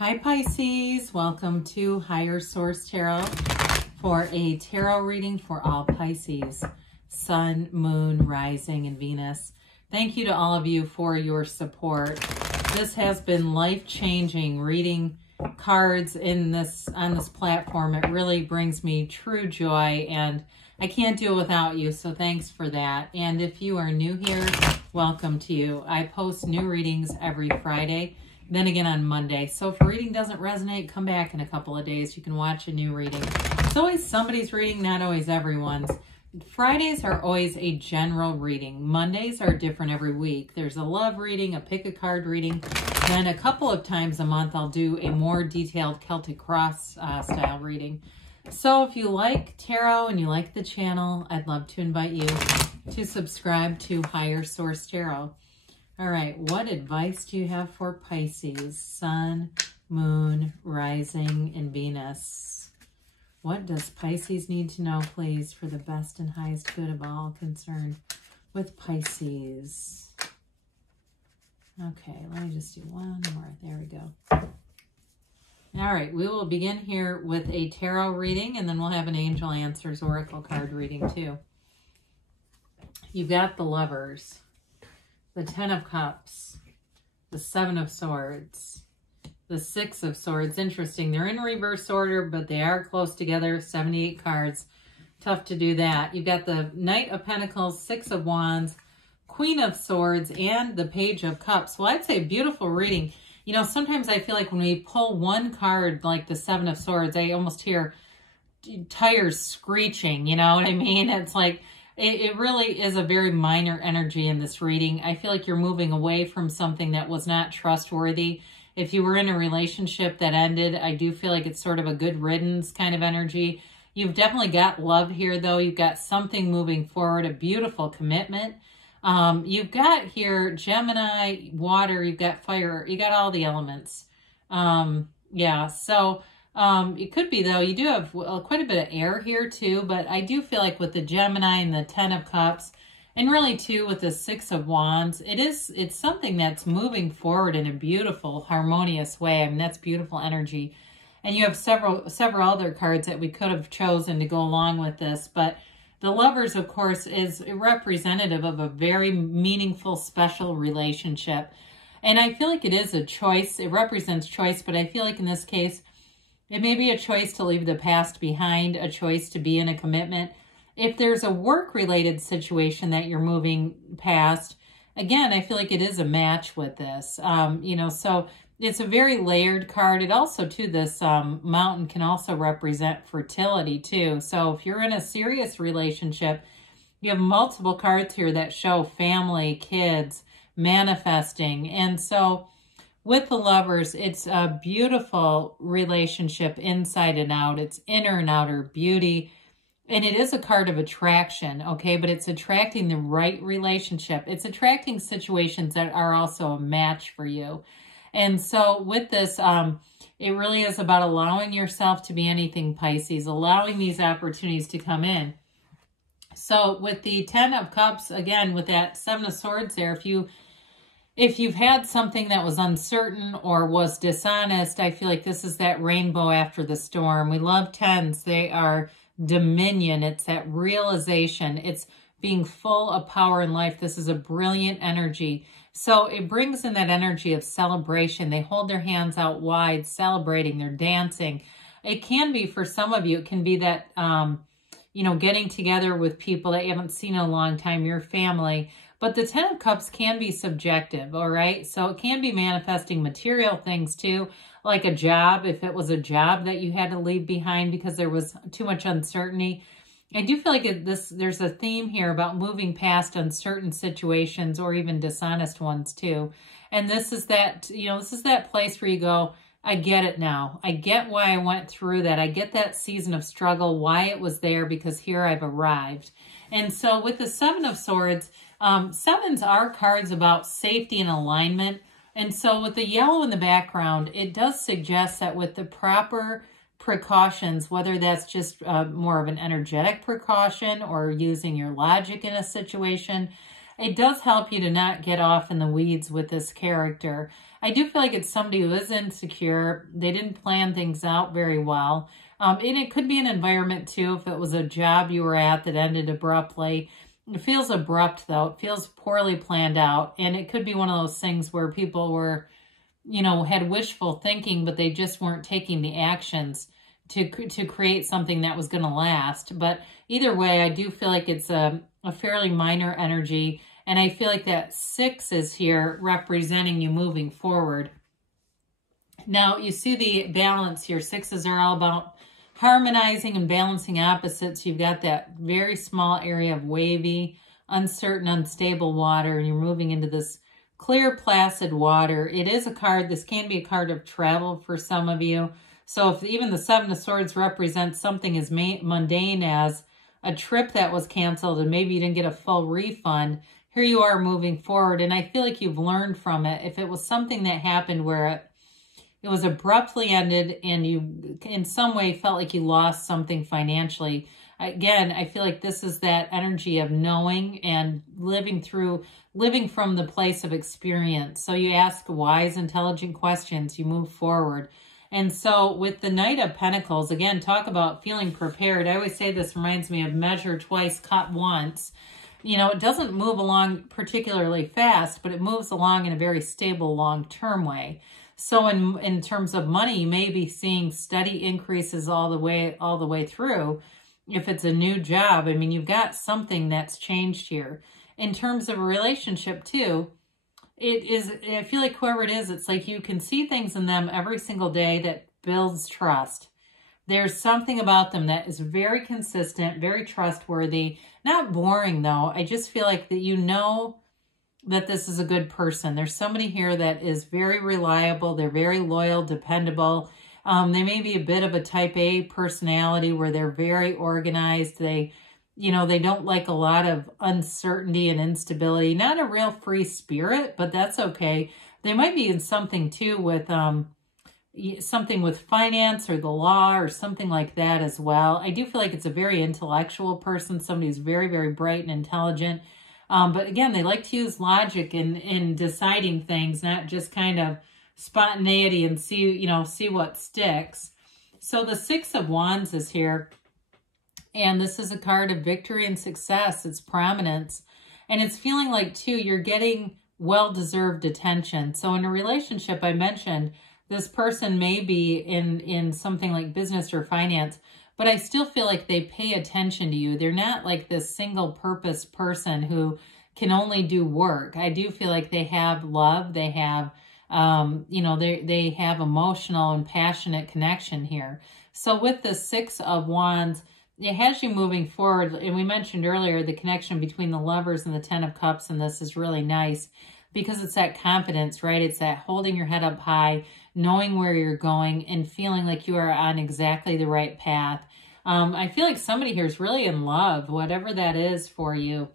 Hi Pisces, welcome to Higher Source Tarot for a tarot reading for all Pisces, Sun, Moon, Rising, and Venus. Thank you to all of you for your support. This has been life-changing reading cards on this platform. It really brings me true joy, and I can't do it without you, so thanks for that. And if you are new here, welcome to you. I post new readings every Friday, then again on Monday. So if a reading doesn't resonate, come back in a couple of days. You can watch a new reading. It's always somebody's reading, not always everyone's. Fridays are always a general reading. Mondays are different every week. There's a love reading, a pick a card reading. Then a couple of times a month, I'll do a more detailed Celtic Cross style reading. So if you like tarot and you like the channel, I'd love to invite you to subscribe to Higher Source Tarot. All right, what advice do you have for Pisces, Sun, Moon, Rising, and Venus? What does Pisces need to know, please, for the best and highest good of all concerned with Pisces? Okay, let me just do one more. There we go. All right, we will begin here with a tarot reading, and then we'll have an Angel Answers Oracle card reading, too. You've got the Lovers, the Ten of Cups, the Seven of Swords, the Six of Swords. Interesting. They're in reverse order, but they are close together. 78 cards. Tough to do that. You've got the Knight of Pentacles, Six of Wands, Queen of Swords, and the Page of Cups. Well, I'd say beautiful reading. You know, sometimes I feel like when we pull one card, like the Seven of Swords, I almost hear tires screeching, you know what I mean? It's like, it really is a very minor energy in this reading. I feel like you're moving away from something that was not trustworthy. If you were in a relationship that ended, I do feel like it's sort of a good riddance kind of energy. You've definitely got love here, though. You've got something moving forward, a beautiful commitment. You've got here Gemini, water, you've got fire, you got all the elements. Yeah, so it could be, though, you do have quite a bit of air here too, but I do feel like with the Gemini and the Ten of Cups, and really too with the Six of Wands, it's something that's moving forward in a beautiful, harmonious way. I mean, that's beautiful energy. And you have several other cards that we could have chosen to go along with this, but the Lovers, of course, is representative of a very meaningful, special relationship. And I feel like it is a choice. It represents choice, but I feel like in this case, it may be a choice to leave the past behind, a choice to be in a commitment. If there's a work-related situation that you're moving past, again, I feel like it is a match with this. You know, so it's a very layered card. It also, too, this mountain can also represent fertility, too. So if you're in a serious relationship, you have multiple cards here that show family, kids, manifesting. And so with the Lovers, it's a beautiful relationship inside and out. It's inner and outer beauty. And it is a card of attraction, okay? But it's attracting the right relationship. It's attracting situations that are also a match for you. And so with this, it really is about allowing yourself to be anything, Pisces, allowing these opportunities to come in. So with the Ten of Cups, again, with that Seven of Swords there, if you've had something that was uncertain or was dishonest, I feel like this is that rainbow after the storm. We love tens. They are dominion. It's that realization. It's being full of power in life. This is a brilliant energy. So it brings in that energy of celebration. They hold their hands out wide, celebrating. They're dancing. It can be, for some of you, it can be that, you know, getting together with people that you haven't seen in a long time, your family. But the Ten of Cups can be subjective, all right? So it can be manifesting material things too, like a job, if it was a job that you had to leave behind because there was too much uncertainty. I do feel like there's a theme here about moving past uncertain situations or even dishonest ones too. And this is that, you know, this is that place where you go, I get it now. I get why I went through that. I get that season of struggle, why it was there, because here I've arrived. And so with the Seven of Swords, sevens are cards about safety and alignment. And so with the yellow in the background, it does suggest that with the proper precautions, whether that's just more of an energetic precaution or using your logic in a situation, it does help you to not get off in the weeds with this character. I do feel like it's somebody who is insecure. They didn't plan things out very well. And it could be an environment too, if it was a job you were at that ended abruptly. It feels abrupt though. It feels poorly planned out. And it could be one of those things where people were, you know, had wishful thinking, but they just weren't taking the actions to create something that was going to last. But either way, I do feel like it's a fairly minor energy. And I feel like that 6 is here representing you moving forward. Now, you see the balance here. 6s are all about harmonizing and balancing opposites. You've got that very small area of wavy, uncertain, unstable water, and you're moving into this clear, placid water. It is a card. This can be a card of travel for some of you. So if even the 7 of Swords represents something as mundane as a trip that was canceled and maybe you didn't get a full refund, here you are moving forward. And I feel like you've learned from it. If it was something that happened where it was abruptly ended and you in some way felt like you lost something financially, again, I feel like this is that energy of knowing and living from the place of experience. So you ask wise, intelligent questions, you move forward. And so with the Knight of Pentacles, again, talk about feeling prepared. I always say this reminds me of measure twice, cut once. You know, it doesn't move along particularly fast, but it moves along in a very stable long-term way. So in terms of money, you may be seeing steady increases all the way through. If it's a new job, I mean, you've got something that's changed here. In terms of a relationship too, I feel like whoever it is, it's like you can see things in them every single day that builds trust. There's something about them that is very consistent, very trustworthy, not boring though. I just feel like that you know that this is a good person. There's somebody here that is very reliable. They're very loyal, dependable. They may be a bit of a type A personality where they're very organized. They don't like a lot of uncertainty and instability. Not a real free spirit, but that's okay. They might be in something too with something with finance or the law or something like that as well. I do feel like it's a very intellectual person, somebody who's very, very bright and intelligent. But again, they like to use logic in deciding things, not just kind of spontaneity and see what sticks. So the 6 of Wands is here. And this is a card of victory and success. It's prominence. And it's feeling like, too, you're getting well-deserved attention. So in a relationship, I mentioned, this person may be in something like business or finance, but I still feel like they pay attention to you. They're not like this single-purpose person who can only do work. I do feel like they have love. They have, they have emotional and passionate connection here. So with the 6 of Wands, it has you moving forward. And we mentioned earlier the connection between the Lovers and the 10 of Cups, and this is really nice because it's that confidence, right? It's that holding your head up high, knowing where you're going, and feeling like you are on exactly the right path. I feel like somebody here is really in love, whatever that is for you.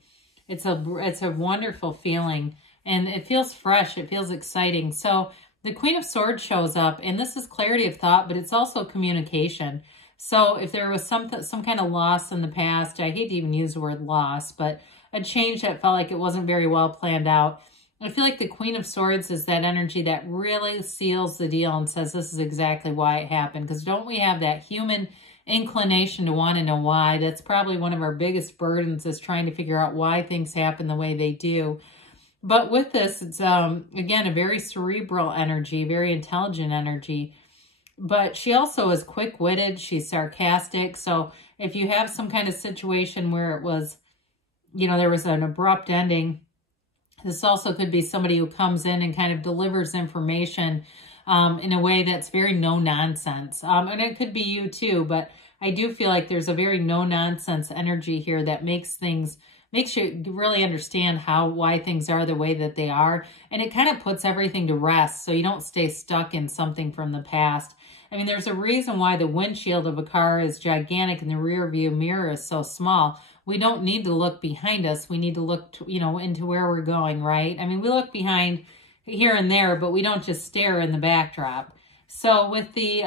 It's a wonderful feeling, and it feels fresh. It feels exciting. So the Queen of Swords shows up, and this is clarity of thought, but it's also communication. So if there was some kind of loss in the past, I hate to even use the word loss, but a change that felt like it wasn't very well planned out, I feel like the Queen of Swords is that energy that really seals the deal and says this is exactly why it happened. Because don't we have that human inclination to want to know why? That's probably one of our biggest burdens, is trying to figure out why things happen the way they do. But with this, it's, again, a very cerebral energy, very intelligent energy. But she also is quick-witted. She's sarcastic. So if you have some kind of situation where it was, there was an abrupt ending, this also could be somebody who comes in and kind of delivers information in a way that's very no-nonsense. And it could be you too, but I do feel like there's a very no-nonsense energy here that makes you really understand why things are the way that they are. And it kind of puts everything to rest so you don't stay stuck in something from the past. I mean, there's a reason why the windshield of a car is gigantic and the rear view mirror is so small. We don't need to look behind us. We need to look, into where we're going, right? I mean, we look behind here and there, but we don't just stare in the backdrop. So with the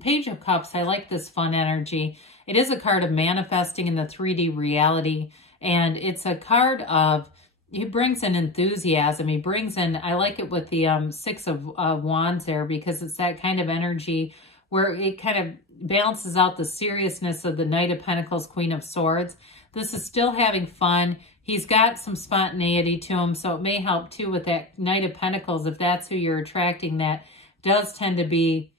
Page of Cups, I like this fun energy. It is a card of manifesting in the 3D reality, and it's a card of he brings in enthusiasm. He brings in, I like it with the Six of Wands there, because it's that kind of energy where it kind of balances out the seriousness of the Knight of Pentacles, Queen of Swords. This is still having fun. He's got some spontaneity to him, so it may help too with that Knight of Pentacles, if that's who you're attracting. That does tend to be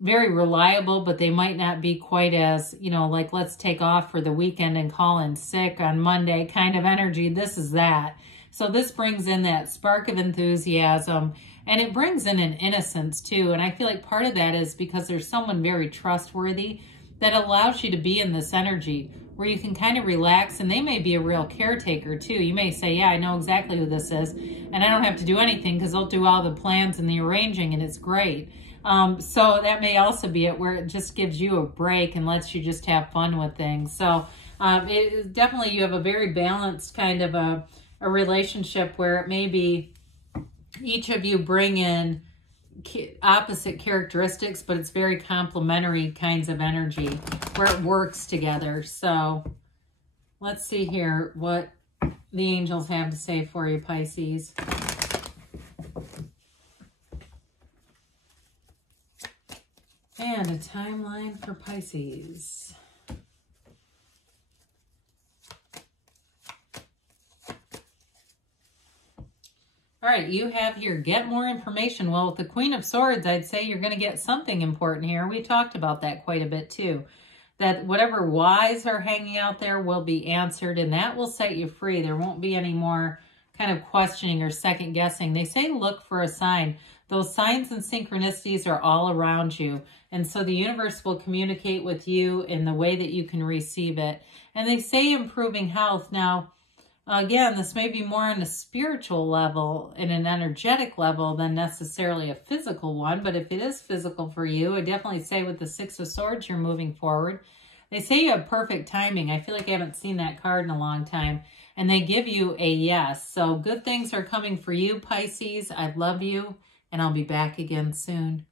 very reliable, but they might not be quite as, you know, like let's take off for the weekend and call in sick on Monday kind of energy. This is that. So this brings in that spark of enthusiasm, and it brings in an innocence too. And I feel like part of that is because there's someone very trustworthy that allows you to be in this energy where you can kind of relax, and they may be a real caretaker too. You may say, yeah, I know exactly who this is, and I don't have to do anything because they'll do all the plans and the arranging, and it's great. So that may also be it, where it just gives you a break and lets you just have fun with things. So it definitely, you have a very balanced kind of a relationship where it may be each of you bring in opposite characteristics, but it's very complementary kinds of energy where it works together. So let's see here what the angels have to say for you, Pisces. And a timeline for Pisces. All right, you have here, get more information. Well, with the Queen of Swords, I'd say you're going to get something important here. We talked about that quite a bit too. That whatever whys are hanging out there will be answered, and that will set you free. There won't be any more kind of questioning or second guessing. They say look for a sign. Those signs and synchronicities are all around you. And so the universe will communicate with you in the way that you can receive it. And they say improving health. Now, again, this may be more on a spiritual level and an energetic level than necessarily a physical one. But if it is physical for you, I definitely say with the Six of Swords, you're moving forward. They say you have perfect timing. I feel like I haven't seen that card in a long time. And they give you a yes. So good things are coming for you, Pisces. I love you, and I'll be back again soon.